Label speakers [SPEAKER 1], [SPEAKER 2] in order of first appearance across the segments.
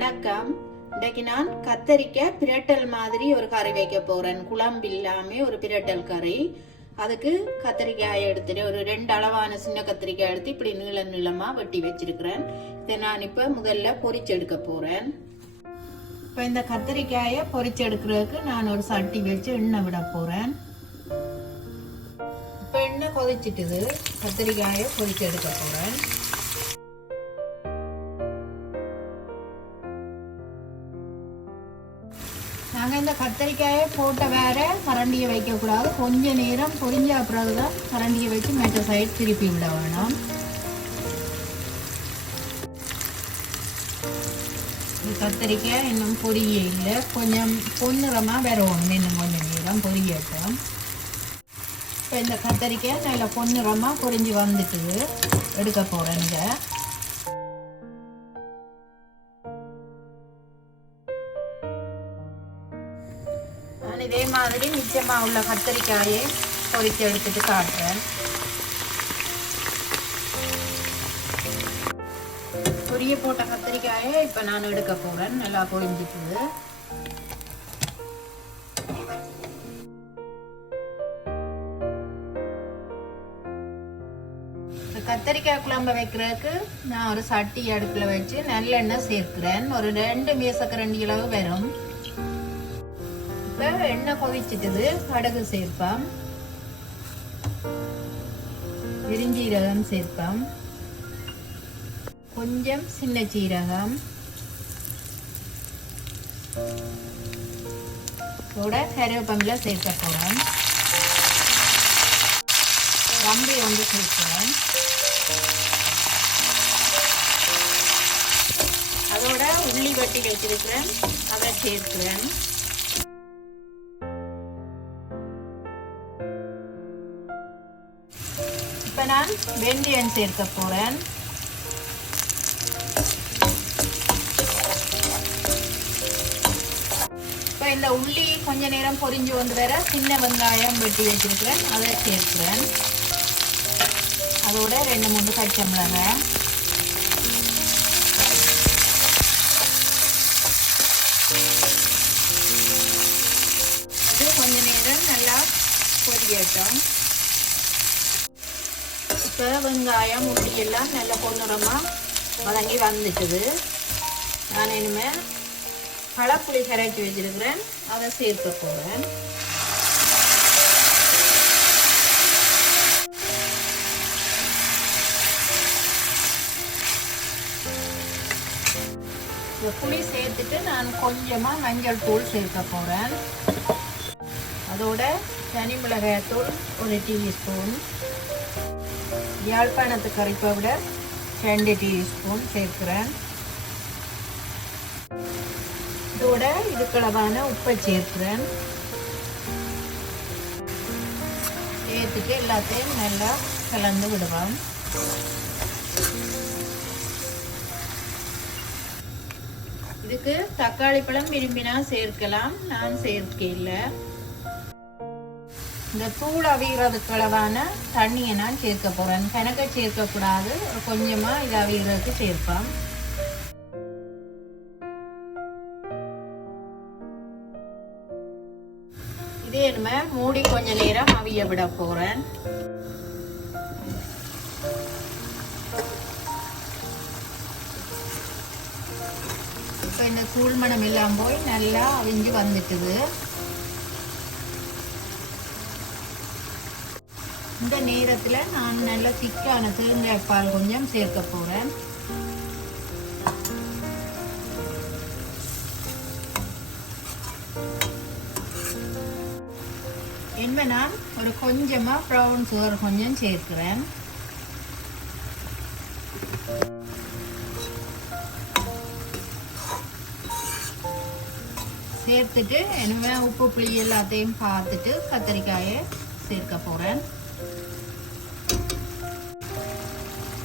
[SPEAKER 1] வணக்கம். இன்றைக்கு நான் கத்தரிக்காய் பிரட்டல் மாதிரி ஒரு கறி வைக்க போறேன். குழம்பு இல்லாம ஒரு பிரட்டல் கறி. அதுக்கு கத்திரிக்காய் எடுத்துட்டு ஒரு ரெண்டு அளவான சின்ன கத்திரிக்காய் எடுத்து இப்படி நீள நீளமா வெட்டி வச்சிருக்கிறேன். இதை நான் இப்ப முதல்ல பொறிச்செடுக்க எடுக்க போறேன். இப்ப இந்த கத்திரிக்காயை பொறிச்செடுக்கிறதுக்கு நான் ஒரு சட்டி வச்சு எண்ணெய் விட போறேன். இப்ப எண்ணெய் கொதிச்சிட்டுது. கத்திரிக்காயை பொறிச்செடுக்க எடுக்க நாங்கள் இந்த கத்திரிக்காயை போட்ட வேற கரண்டியை வைக்கக்கூடாது. கொஞ்ச நேரம் பொரிஞ்ச பிறகு தான் கரண்டியை வச்சு மெட்ட சைடு திருப்பி விட வேணும். இந்த கத்திரிக்காய் இன்னும் பொரிய இல்லை. கொஞ்சம் பொன்னிறமாக வரணும். இன்னும் கொஞ்சம் நேரம் பொரியட்டும். இப்போ இந்த கத்திரிக்காய் நல்லா பொன்னிறமாக பொரிஞ்சு வந்துட்டு எடுக்க போகிறேன் இதே மாதிரி மிச்சமாக உள்ள கத்திரிக்காயை பொரித்து எடுத்துட்டு காட்டுறேன். பொரிய போட்ட கத்திரிக்காயை இப்போ நான் எடுக்க போகிறேன் நல்லா பொரிஞ்சிட்டுது இந்த கத்தரிக்காய் குழம்பு வைக்கிறதுக்கு நான் ஒரு சட்டி அடுப்பில் வச்சு நல்லெண்ணெய் சேர்க்கிறேன். ஒரு ரெண்டு மீசக்கரண்டி அளவு வரும் இப்போ எண்ணெய் கொதிச்சிட்டது கடுகு சேர்ப்போம். பெருஞ்சீரகம் சேர்ப்போம். கொஞ்சம் சின்ன சீரகம். கூட கருவேப்பமில சேர்க்க போகிறோம் ரம்பி வந்து சேர்க்கிறேன் அதோட உள்ளி வட்டி வச்சிருக்கிறேன் அதை சேர்க்கிறேன். வெந்தயம் சேர்க்க போகிறேன் இப்போ இந்த உள்ளி கொஞ்ச நேரம் பொரிஞ்சு வந்து வர சின்ன வெங்காயம் வெட்டி வச்சிருக்கிறேன். அதை சேர்க்கிறேன். அதோட ரெண்டு மூணு பச்சை மிளகாய் கொஞ்ச நேரம் நல்லா பொரியட்டும். இப்போ வெங்காயம் உள்ளி நல்ல பொன்னிறமாக வதங்கி வந்துட்டுது நான் இனிமேல் பழப்புளி கரைச்சி வச்சிருக்கிறேன். அதை சேர்க்க போகிறேன் இந்த புளி சேர்த்துட்டு நான் கொஞ்சமாக மஞ்சள் தூள் சேர்க்க போகிறேன் அதோட தனி மிளகாய் தூள் ஒரு டீஸ்பூன். யாழ்ப்பாணத்து கறி பவுடர் ரெண்டு டீஸ்பூன் சேர்க்கிறேன். இதோட இதுக்களவான உப்பை சேர்க்கிறேன். சேர்த்துட்டு எல்லாத்தையும் நல்லா கலந்து விடுவோம். இதுக்கு தக்காளி பழம் விரும்பினா சேர்க்கலாம் நான் சேர்க்க இல்லை இந்த தூள் அவிகிறதுக்கு அளவான தண்ணியை நான் சேர்க்க போகிறேன் கணக்க சேர்க்கக்கூடாது. கொஞ்சமாக இது அவிகிறதுக்கு சேர்ப்பேன். இதே நம்ம மூடி கொஞ்ச நேரம் அவிய விட போகிறேன் இப்போ இந்த தூள் மணம் எல்லாம் போய் நல்லா அவிஞ்சு வந்துட்டுது. இந்த நேரத்தில் நான் நல்ல திக்கான தேங்காய் பால் கொஞ்சம் சேர்க்க போகிறேன் என்ன நான் ஒரு கொஞ்சமாக ப்ரௌன் சுகர் கொஞ்சம் சேர்க்கிறேன். சேர்த்துட்டு என்னமே உப்பு புளி எல்லாத்தையும் பார்த்துட்டு கத்திரிக்காயை சேர்க்க போகிறேன்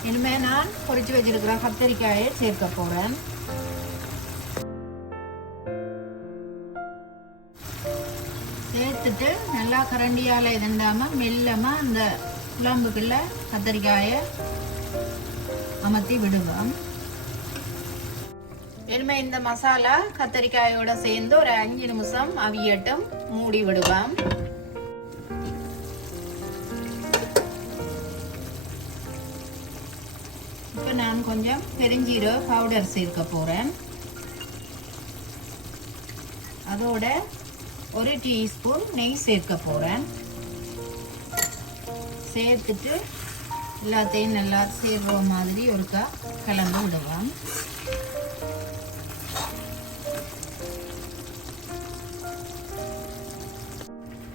[SPEAKER 1] இனிமே நான் பொறிச்சு வச்சிருக்கிற கத்திரிக்காயை சேர்க்க போறேன். சேர்த்துட்டு நல்லா கரண்டியால இருந்தாம மெல்லமா அந்த குழம்புக்குள்ள கத்திரிக்காயை அமர்த்தி விடுவோம். இனிமே இந்த மசாலா கத்தரிக்காயோட சேர்ந்து ஒரு அஞ்சு நிமிஷம் அவியட்டும் மூடி விடுவோம். நான் கொஞ்சம் பெருஞ்சீரக பவுடர் சேர்க்க போகிறேன் அதோட ஒரு டீஸ்பூன் நெய் சேர்க்க போகிறேன் சேர்த்துட்டு எல்லாத்தையும் நல்லா சேர்ற மாதிரி ஒருக்கா கலந்து விடுவோம்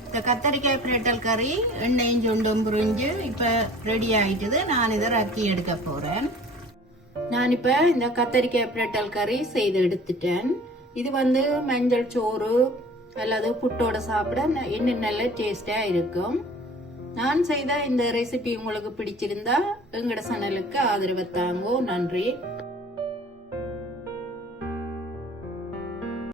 [SPEAKER 1] இந்த கத்தரிக்காய் பிரேட்டல் கறி எண்ணெயும் சுண்டும் புரிஞ்சு இப்போ ரெடி ஆகிட்டுது நான் இதை ரக்கி எடுக்க போகிறேன் நான் இப்போ இந்த கத்தரிக்காய் பிரட்டல் கறி செய்து எடுத்துட்டேன். இது வந்து மஞ்சள் சோறு அல்லது புட்டோட சாப்பிட இன்னும் நல்ல டேஸ்டாக இருக்கும். நான் செய்த இந்த ரெசிபி உங்களுக்கு பிடிச்சிருந்தா எங்கட சேனலுக்கு ஆதரவு தாங்கோ. நன்றி.